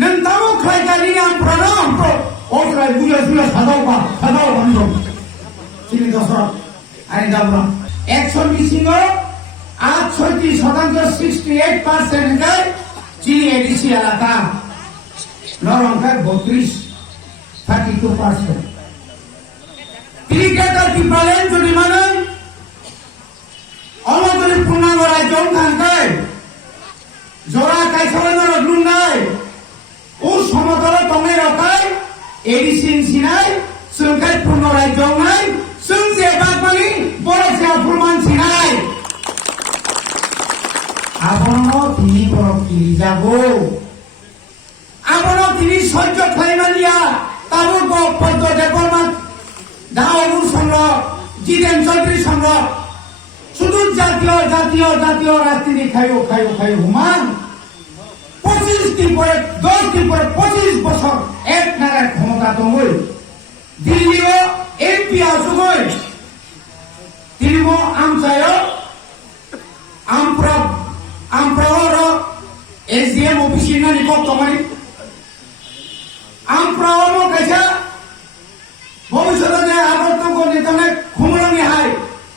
nang tamu khai kali yang pranam pro otrai buya sadau bandom sini dosor ani dabra action bisingo 68% kai chini edisi alaka norong kai 32% cricketer পিপালেন যদি মানেন অমতলি পূর্ণাঙ্গরায় জম থাকায় জোড়া কাইছাবানোর লুন্নায় ও সমতল টঙে রকায় এডিসিন Sinai সুনকাই পূর্ণরায় জম নাই সুনসে বাগমানি বড় সে ফুরমান সিনাই আপনো তিনি বড় কি যাব আপনো তিনি সহ্য খাইমালিয়া তাবুর পদ্ম দেবমান দাওয়ানুর সংগ্রহ জিতেন চৌধুরী সংগ্রহ শুধু জাতীয় রাজনীতি খাইও হুমান 25 দিন পরে 10 দিন পরে 25 বছর এক নাগার ক্ষমতা দমই দিল্লিও এমপি আসুগই তিনিও আমচায় আমপ্রাওর এসডিএম অফিসির না নিকট তোমারি আমপ্রাওর কাছে ভবিষ্যতে আবর্তন নেতানে খুমলনি হাই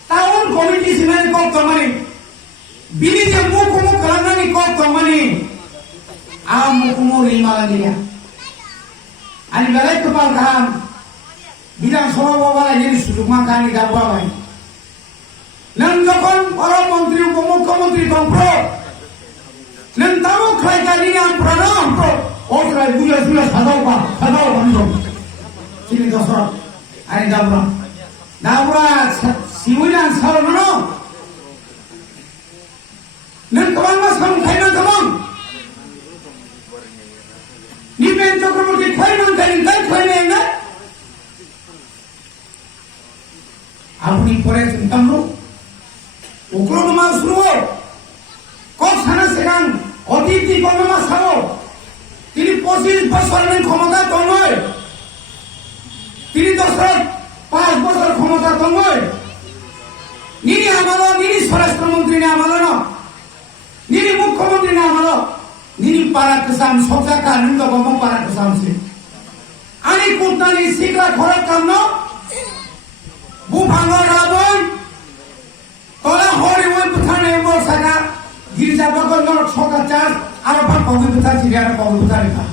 টাউন কমিটি সিনারি কত মানে বিলিতে মুখ খালানি কত মানে আ মুখ রিমালানিয়া ani balai kepal kaham bidang sawah jadi sujuk makani dawa bai nang jokon para menteri upamukhyamantri kompro nang tamu khai kali yang pranam pro otrai buya sadau bandom sini dosor ani dabra simulan salono nang kawan mas kam khainan tamam nipen chakraborty khainan khainan na apni pore চিন্তামু উগ্রমা শুরু কত সানা সেখান অতিথি কর্মমা Sao তিনি 25 বছরের ক্ষমতা তনয় তিনি 5 বছর ক্ষমতা তনয় নিনি আমালো নিনি স্বরাষ্ট্রমন্ত্রী নে আমালো না নিনি মুখ্যমন্ত্রী নে আমালো নিনি পারা কিসান সবজা কানুন তো বম পারা কিসান সে আনি কুটনানি সিকরা খরক কাম বুভাঙ্গ রাবন তোলা হরি ওই বুথানে মোর সাগা গির্জা বগল নরক সকা চাষ আর পা কবি বুথা চিরিয়ার কবি বুথা রেখা